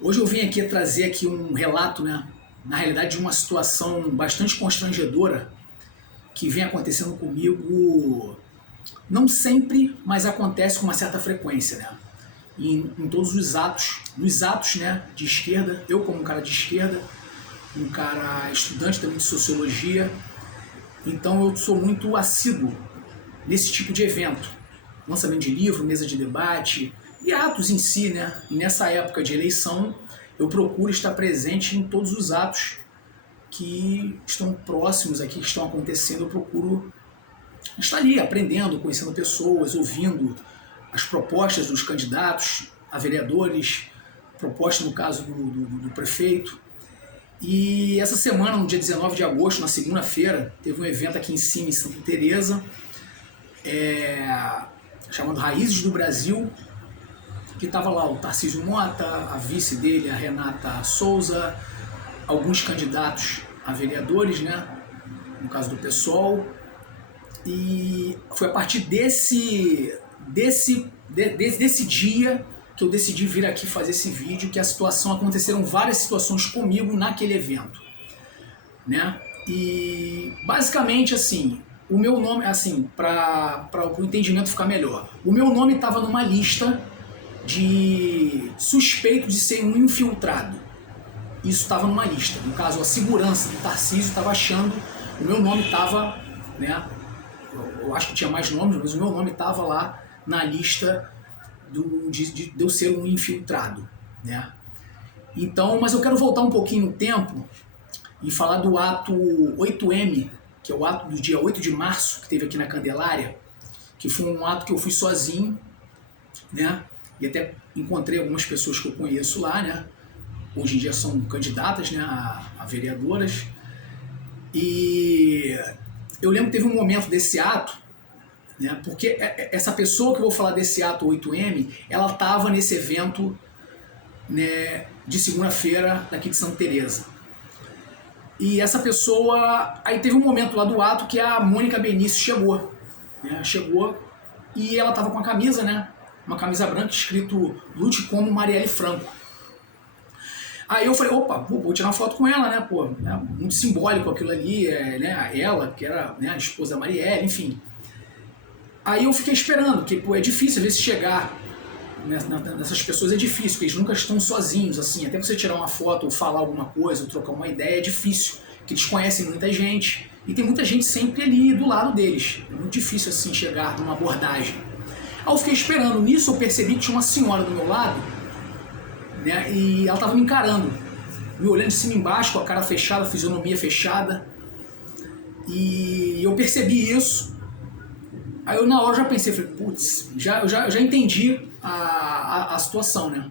Hoje eu vim aqui trazer aqui um relato, né, na realidade de uma situação bastante constrangedora que vem acontecendo comigo, não sempre, mas acontece com uma certa frequência, né? Em todos os atos, nos atos, né, de esquerda, eu como um cara de esquerda, um cara estudante também de sociologia, então eu sou muito assíduo nesse tipo de evento, lançamento de livro, mesa de debate e atos em si, né? E nessa época de eleição eu procuro estar presente em todos os atos que estão próximos aqui, que estão acontecendo. Eu procuro estar ali aprendendo, conhecendo pessoas, ouvindo as propostas dos candidatos a vereadores, proposta no caso do prefeito. E essa semana, no dia 19 de agosto, na segunda-feira, teve um evento aqui em cima, em Santa Teresa, chamado Raízes do Brasil, que estava lá o Tarcísio Mota, a vice dele, a Renata Souza, alguns candidatos a vereadores, né, no caso do PSOL. E foi a partir desse dia que eu decidi vir aqui fazer esse vídeo, que aconteceram várias situações comigo naquele evento, né? E basicamente assim, o meu nome, assim, para o entendimento ficar melhor, o meu nome estava numa lista de suspeito de ser um infiltrado. Isso estava numa lista. No caso, a segurança do Tarcísio estava achando, o meu nome estava, né? Eu acho que tinha mais nomes, mas o meu nome estava lá na lista de eu ser um infiltrado, né? Então, mas eu quero voltar um pouquinho no tempo e falar do ato 8M, que é o ato do dia 8 de março, que teve aqui na Candelária, que foi um ato que eu fui sozinho, né? E até encontrei algumas pessoas que eu conheço lá, né? Hoje em dia são candidatas, né, a vereadoras. E eu lembro que teve um momento desse ato, né, porque essa pessoa que eu vou falar desse ato 8M, ela estava nesse evento, né, de segunda-feira daqui de Santa Teresa. E essa pessoa, aí teve um momento lá do ato que a Mônica Benício chegou, né, e ela estava com a camisa, né, uma camisa branca escrito "Lute como Marielle Franco". Aí eu falei, opa, vou tirar uma foto com ela, né, pô, né, muito simbólico aquilo ali, né, ela, que era, né, a esposa da Marielle, enfim. Aí eu fiquei esperando, porque pô, é difícil às vezes chegar nessas pessoas, é difícil, porque eles nunca estão sozinhos, assim, até você tirar uma foto, ou falar alguma coisa, ou trocar uma ideia, é difícil, porque eles conhecem muita gente, e tem muita gente sempre ali do lado deles, é muito difícil, assim, chegar numa abordagem. Aí eu fiquei esperando, nisso eu percebi que tinha uma senhora do meu lado, né, e ela estava me encarando, me olhando de cima e embaixo, com a cara fechada, a fisionomia fechada, e eu percebi isso. Aí eu na hora já pensei, falei, putz, eu já entendi a situação, né?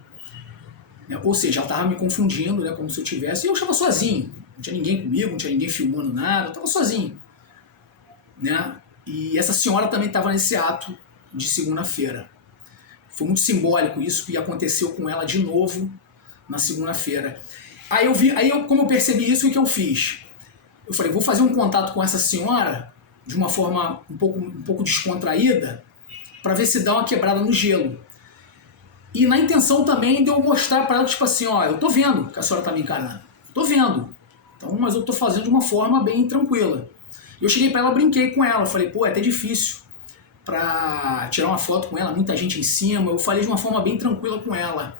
Ou seja, ela estava me confundindo, né, como se eu tivesse, e eu estava sozinho, não tinha ninguém comigo, não tinha ninguém filmando nada, eu estava sozinho, né? E essa senhora também estava nesse ato de segunda-feira. Foi muito simbólico isso, que aconteceu com ela de novo na segunda-feira. Aí como eu percebi isso, o que eu fiz? Eu falei, vou fazer um contato com essa senhora de uma forma um pouco descontraída, para ver se dá uma quebrada no gelo. E na intenção também de eu mostrar para ela, tipo assim, ó, eu tô vendo que a senhora tá me encarando, tô vendo, então, mas eu tô fazendo de uma forma bem tranquila. Eu cheguei para ela, brinquei com ela, falei, pô, é até difícil para tirar uma foto com ela, muita gente em cima, eu falei de uma forma bem tranquila com ela.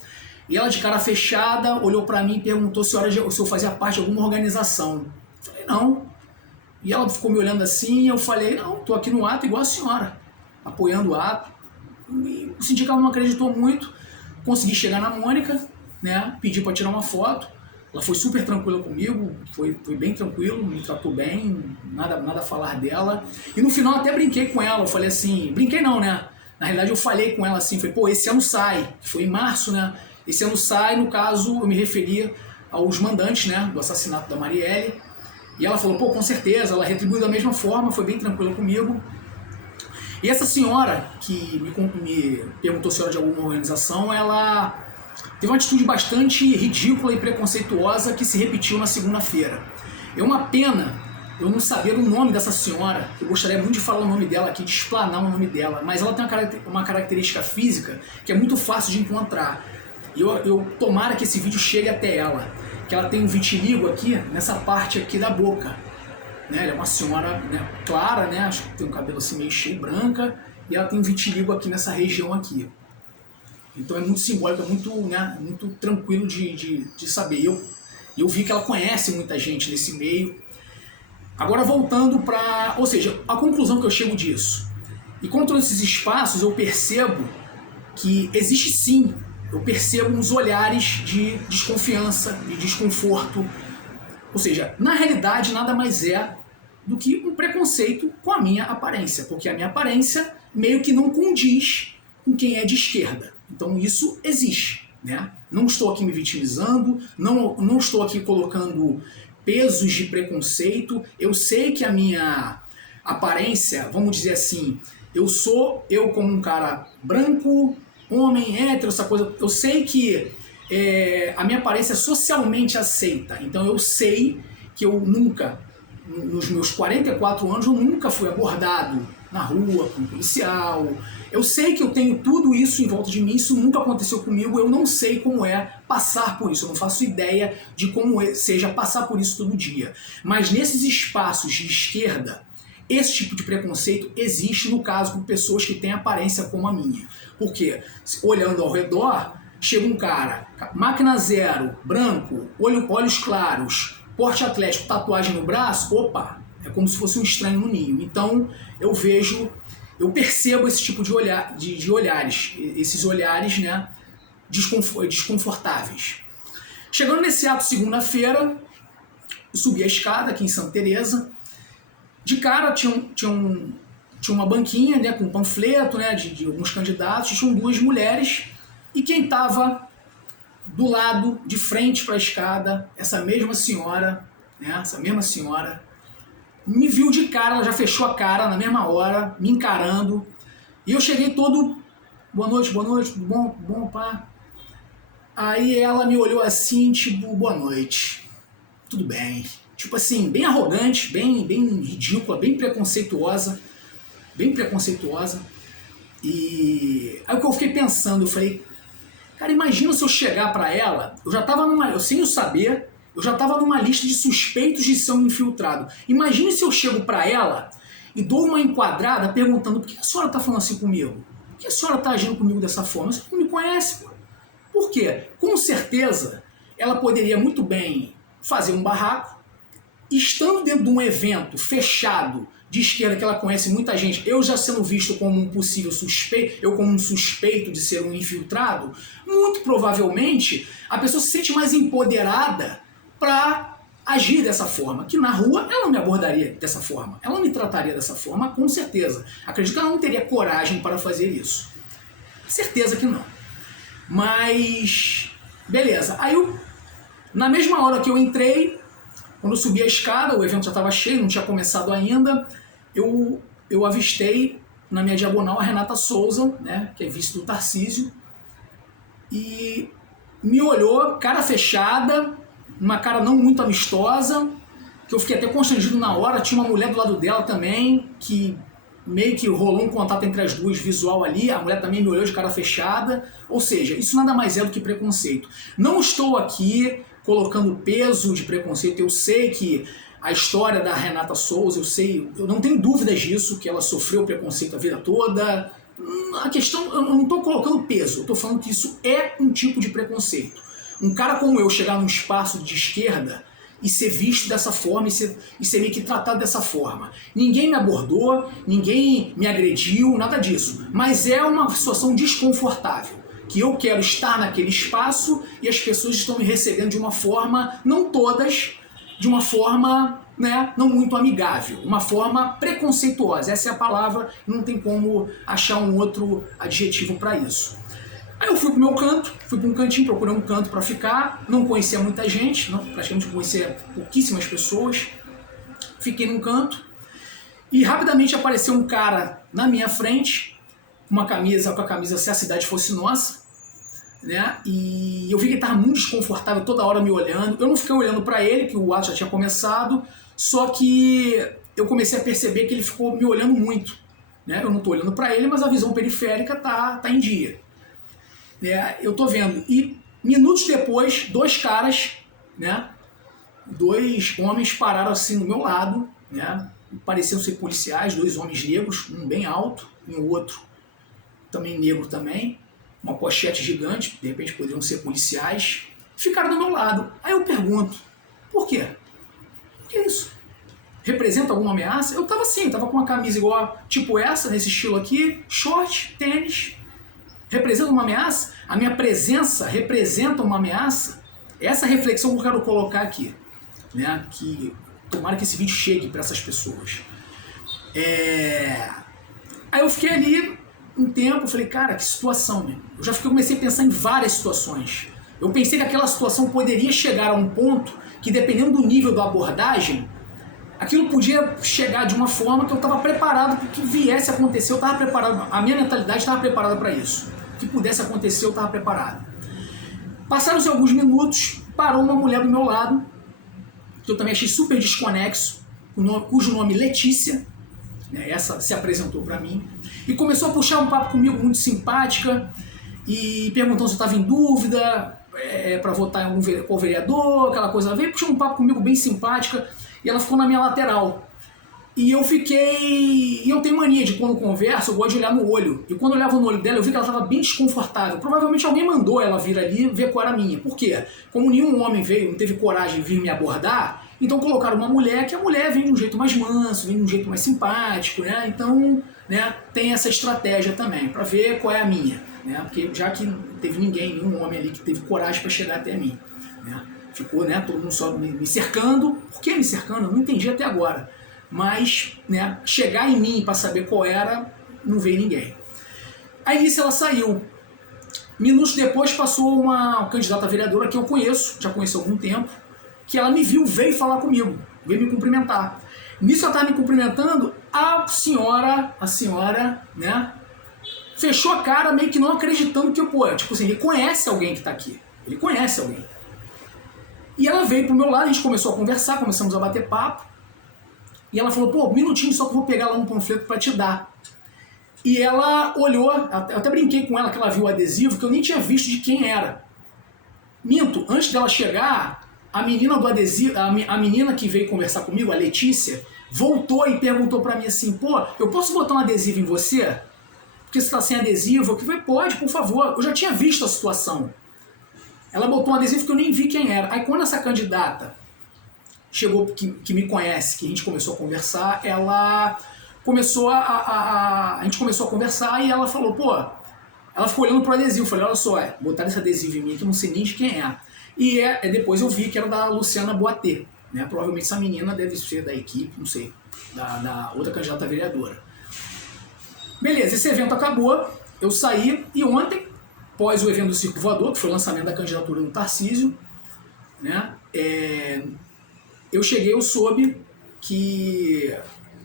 E ela de cara fechada olhou para mim e perguntou se eu fazia parte de alguma organização. Eu falei, não. E ela ficou me olhando assim, e eu falei, não, tô aqui no ato igual a senhora, apoiando o ato. E eu senti que ela não acreditou muito, consegui chegar na Mônica, né, pedi para tirar uma foto, ela foi super tranquila comigo, foi bem tranquilo, me tratou bem, nada a falar dela. E no final até brinquei com ela, eu falei assim, brinquei não, né, na realidade eu falei com ela assim, falei, pô, esse ano sai, que foi em março, né, esse ano sai, no caso eu me referia aos mandantes, né, do assassinato da Marielle. E ela falou, pô, com certeza, ela retribuiu da mesma forma, foi bem tranquila comigo. E essa senhora, que me perguntou se era de alguma organização, ela teve uma atitude bastante ridícula e preconceituosa que se repetiu na segunda-feira. É uma pena eu não saber o nome dessa senhora, eu gostaria muito de falar o nome dela aqui, de explanar o nome dela, mas ela tem uma característica física que é muito fácil de encontrar. E eu tomara que esse vídeo chegue até ela. Que ela tem um vitiligo aqui, nessa parte aqui da boca. Né? Ela é uma senhora, né, clara, né? Acho que tem um cabelo assim meio cheio, branca. E ela tem um vitiligo aqui nessa região aqui. Então é muito simbólico, é muito, né, muito tranquilo de saber. Eu vi que ela conhece muita gente nesse meio. Agora voltando para... Ou seja, a conclusão que eu chego disso. Enquanto esses espaços eu percebo que existe sim, eu percebo uns olhares de desconfiança, de desconforto. Ou seja, na realidade nada mais é do que um preconceito com a minha aparência, porque a minha aparência meio que não condiz com quem é de esquerda. Então isso existe, né? Não estou aqui me vitimizando, não estou aqui colocando pesos de preconceito. Eu sei que a minha aparência, vamos dizer assim, eu como um cara branco, homem, hétero, essa coisa, eu sei que a minha aparência é socialmente aceita. Então eu sei que eu nunca, nos meus 44 anos, eu nunca fui abordado na rua por um policial. Eu sei que eu tenho tudo isso em volta de mim, isso nunca aconteceu comigo, eu não sei como é passar por isso, eu não faço ideia de como seja passar por isso todo dia. Mas nesses espaços de esquerda, esse tipo de preconceito existe, no caso, com pessoas que têm aparência como a minha. Porque, olhando ao redor, chega um cara, máquina zero, branco, olhos claros, porte atlético, tatuagem no braço, opa, é como se fosse um estranho no ninho. Então, eu percebo esse tipo de olhares, esses olhares, né, desconfortáveis. Chegando nesse ato segunda-feira, eu subi a escada aqui em Santa Teresa. De cara tinha uma banquinha, né, com um panfleto, né, de alguns candidatos, tinham duas mulheres, e quem estava do lado, de frente para a escada, essa mesma senhora, me viu de cara, ela já fechou a cara na mesma hora, me encarando, e eu cheguei todo, boa noite, tudo bom? Bom, pá. Aí ela me olhou assim, tipo, boa noite, tudo bem. Tipo assim, bem arrogante, bem ridícula, bem preconceituosa. E aí o que eu fiquei pensando, eu falei, cara, imagina se eu chegar pra ela, sem eu saber, eu já tava numa lista de suspeitos de ser um infiltrado. Imagine se eu chego pra ela e dou uma enquadrada perguntando, por que a senhora tá falando assim comigo? Por que a senhora tá agindo comigo dessa forma? Você não me conhece, pô. Por quê? Com certeza, ela poderia muito bem fazer um barraco, estando dentro de um evento fechado de esquerda que ela conhece muita gente, eu já sendo visto como um possível suspeito, eu como um suspeito de ser um infiltrado, muito provavelmente a pessoa se sente mais empoderada para agir dessa forma, que na rua ela não me abordaria dessa forma, ela não me trataria dessa forma, com certeza. Acredito que ela não teria coragem para fazer isso. Certeza que não. Mas, beleza. Aí, na mesma hora que eu entrei, quando eu subi a escada, o evento já estava cheio, não tinha começado ainda, eu avistei na minha diagonal a Renata Souza, né, que é vice do Tarcísio, e me olhou, cara fechada, uma cara não muito amistosa, que eu fiquei até constrangido na hora. Tinha uma mulher do lado dela também, que meio que rolou um contato entre as duas visual ali, a mulher também me olhou de cara fechada, ou seja, isso nada mais é do que preconceito. Não estou aqui colocando peso de preconceito, eu sei que a história da Renata Souza, eu não tenho dúvidas disso, que ela sofreu preconceito a vida toda. A questão, eu não estou colocando peso, eu estou falando que isso é um tipo de preconceito. Um cara como eu chegar num espaço de esquerda e ser visto dessa forma, e ser meio que tratado dessa forma. Ninguém me abordou, ninguém me agrediu, nada disso. Mas é uma situação desconfortável, que eu quero estar naquele espaço e as pessoas estão me recebendo de uma forma, não todas, de uma forma, né, não muito amigável, uma forma preconceituosa. Essa é a palavra, não tem como achar um outro adjetivo para isso. Aí eu fui pro meu canto, fui para um cantinho, procurei um canto para ficar, não conhecia muita gente, praticamente conhecia pouquíssimas pessoas, fiquei num canto e rapidamente apareceu um cara na minha frente, com a camisa Se a Cidade Fosse Nossa, né? E eu vi que ele estava muito desconfortável, toda hora me olhando. Eu não fiquei olhando para ele, que o ato já tinha começado, só que eu comecei a perceber que ele ficou me olhando muito, né? Eu não estou olhando para ele, mas a visão periférica tá em dia. Eu tô vendo, e Minutos depois, dois caras, né? Dois homens pararam assim do meu lado, né? Pareciam ser policiais, dois homens negros, um bem alto e o outro também negro também, uma pochete gigante, de repente poderiam ser policiais, ficaram do meu lado. Aí eu pergunto, por quê? Por que isso? Representa alguma ameaça? Eu tava assim, tava com uma camisa igual, tipo essa, nesse estilo aqui, short, tênis. Representa uma ameaça? A minha presença representa uma ameaça? Essa reflexão que eu quero colocar aqui, né? Que tomara que esse vídeo chegue para essas pessoas. Aí eu fiquei ali um tempo, falei, cara, que situação, né? Eu já comecei a pensar em várias situações. Eu pensei que aquela situação poderia chegar a um ponto que, dependendo do nível da abordagem, aquilo podia chegar de uma forma que eu estava preparado para que viesse a acontecer, eu estava preparado, a minha mentalidade estava preparada para isso. O que pudesse acontecer, eu estava preparado. Passaram-se alguns minutos, parou uma mulher do meu lado, que eu também achei super desconexo, cujo nome Letícia, né, essa se apresentou para mim, e começou a puxar um papo comigo muito simpática, e perguntando se eu estava em dúvida, para votar em qual vereador, aquela coisa. Ela veio puxando um papo comigo bem simpática, e ela ficou na minha lateral. E eu fiquei... E eu tenho mania de, quando converso, eu gosto de olhar no olho. E quando eu olhava no olho dela, eu vi que ela estava bem desconfortável. Provavelmente alguém mandou ela vir ali ver qual era a minha. Por quê? Como nenhum homem veio, não teve coragem de vir me abordar, então colocaram uma mulher, que a mulher vem de um jeito mais manso, vem de um jeito mais simpático, né? Então, né, tem essa estratégia também, para ver qual é a minha, né? Porque já que não teve ninguém, nenhum homem ali que teve coragem para chegar até mim, né? Ficou, né, todo mundo só me cercando. Por que me cercando? Eu não entendi até agora. Mas, né, chegar em mim para saber qual era, não veio ninguém. Aí nisso ela saiu. Minutos depois passou uma candidata a vereadora que eu conheço, já conheço há algum tempo, que ela me viu, veio falar comigo, veio me cumprimentar. Nisso ela estava me cumprimentando, a senhora, né, fechou a cara meio que não acreditando que eu, tipo assim, ele conhece alguém que está aqui. Ele conhece alguém. E ela veio pro meu lado, a gente começou a conversar, começamos a bater papo. E ela falou, pô, um minutinho só que eu vou pegar lá um panfleto para te dar. E ela olhou, eu até brinquei com ela que ela viu o adesivo, que eu nem tinha visto de quem era. Minto, antes dela chegar, a menina do adesivo, a menina que veio conversar comigo, a Letícia, voltou e perguntou para mim assim, pô, eu posso botar um adesivo em você? Porque você tá sem adesivo? Eu falei, pode, por favor. Eu já tinha visto a situação. Ela botou um adesivo que eu nem vi quem era. Aí quando essa candidata chegou, que me conhece, que a gente começou a conversar, ela começou a gente começou a conversar e ela falou, pô, ela ficou olhando pro adesivo, eu falei, olha só, botaram esse adesivo em mim que eu não sei nem de quem é. E depois eu vi que era da Luciana Boatê, né? Provavelmente essa menina deve ser da equipe, não sei, da outra candidata vereadora. Beleza, esse evento acabou, eu saí e ontem, após o evento do Circo Voador, que foi o lançamento da candidatura do Tarcísio, né? Eu cheguei, eu soube que,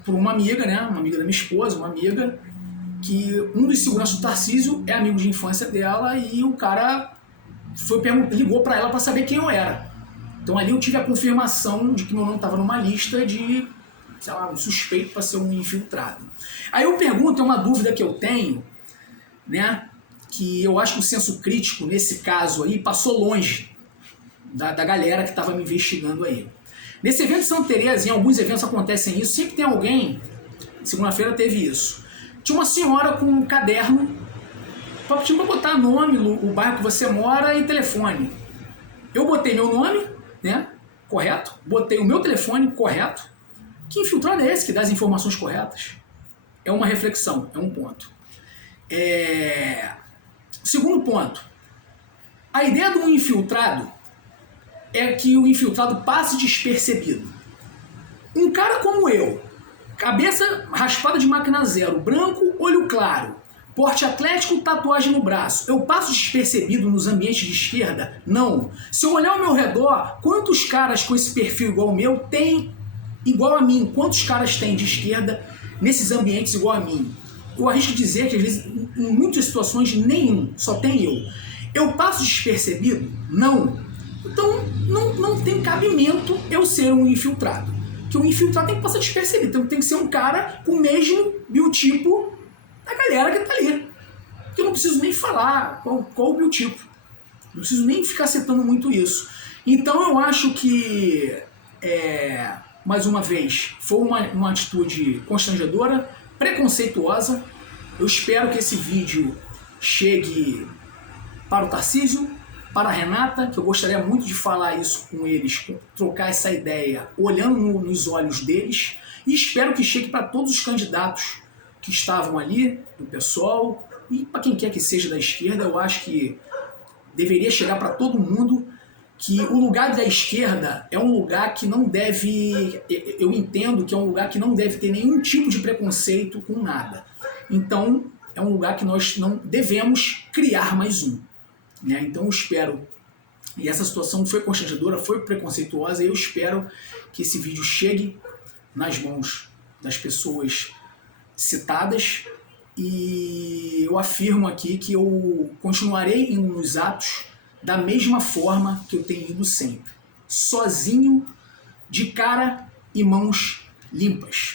por uma amiga, né, uma amiga da minha esposa, uma amiga, que um dos seguranças do Tarcísio é amigo de infância dela e o cara ligou para ela para saber quem eu era. Então ali eu tive a confirmação de que meu nome estava numa lista de, sei lá, um suspeito para ser um infiltrado. Aí eu pergunto, é uma dúvida que eu tenho, né, que eu acho que o senso crítico, nesse caso aí, passou longe da galera que estava me investigando aí. Nesse evento de Santa Teresa, em alguns eventos acontecem isso, sempre tem alguém, segunda-feira teve isso, tinha uma senhora com um caderno, tinha para botar nome, o bairro que você mora e telefone. Eu botei meu nome, né, correto, botei o meu telefone correto. Que infiltrado é esse que dá as informações corretas? É uma reflexão, é um ponto. Segundo ponto, a ideia de um infiltrado é que o infiltrado passe despercebido. Um cara como eu, cabeça raspada de máquina zero, branco, olho claro, porte atlético, tatuagem no braço, eu passo despercebido nos ambientes de esquerda? Não. Se eu olhar ao meu redor, quantos caras com esse perfil igual ao meu tem igual a mim? Quantos caras tem de esquerda nesses ambientes igual a mim? Eu arrisco dizer que às vezes, em muitas situações, nenhum, só tem eu. Eu passo despercebido? Não. Então, não tem cabimento eu ser um infiltrado. Que um infiltrado tem que passar despercebido. Então, tem que ser um cara com o mesmo biotipo da galera que tá ali. Que eu não preciso nem falar qual o biotipo. Não preciso nem ficar citando muito isso. Então eu acho que, mais uma vez, foi uma atitude constrangedora, preconceituosa. Eu espero que esse vídeo chegue para o Tarcísio, para a Renata, que eu gostaria muito de falar isso com eles, trocar essa ideia olhando nos olhos deles, e espero que chegue para todos os candidatos que estavam ali, do PSOL, e para quem quer que seja da esquerda. Eu acho que deveria chegar para todo mundo que o lugar da esquerda é um lugar que não deve, eu entendo que é um lugar que não deve ter nenhum tipo de preconceito com nada. Então, é um lugar que nós não devemos criar mais um. Né? Então, eu espero, e essa situação foi constrangedora, foi preconceituosa, e eu espero que esse vídeo chegue nas mãos das pessoas citadas, e eu afirmo aqui que eu continuarei indo nos atos da mesma forma que eu tenho ido sempre, sozinho, de cara e mãos limpas.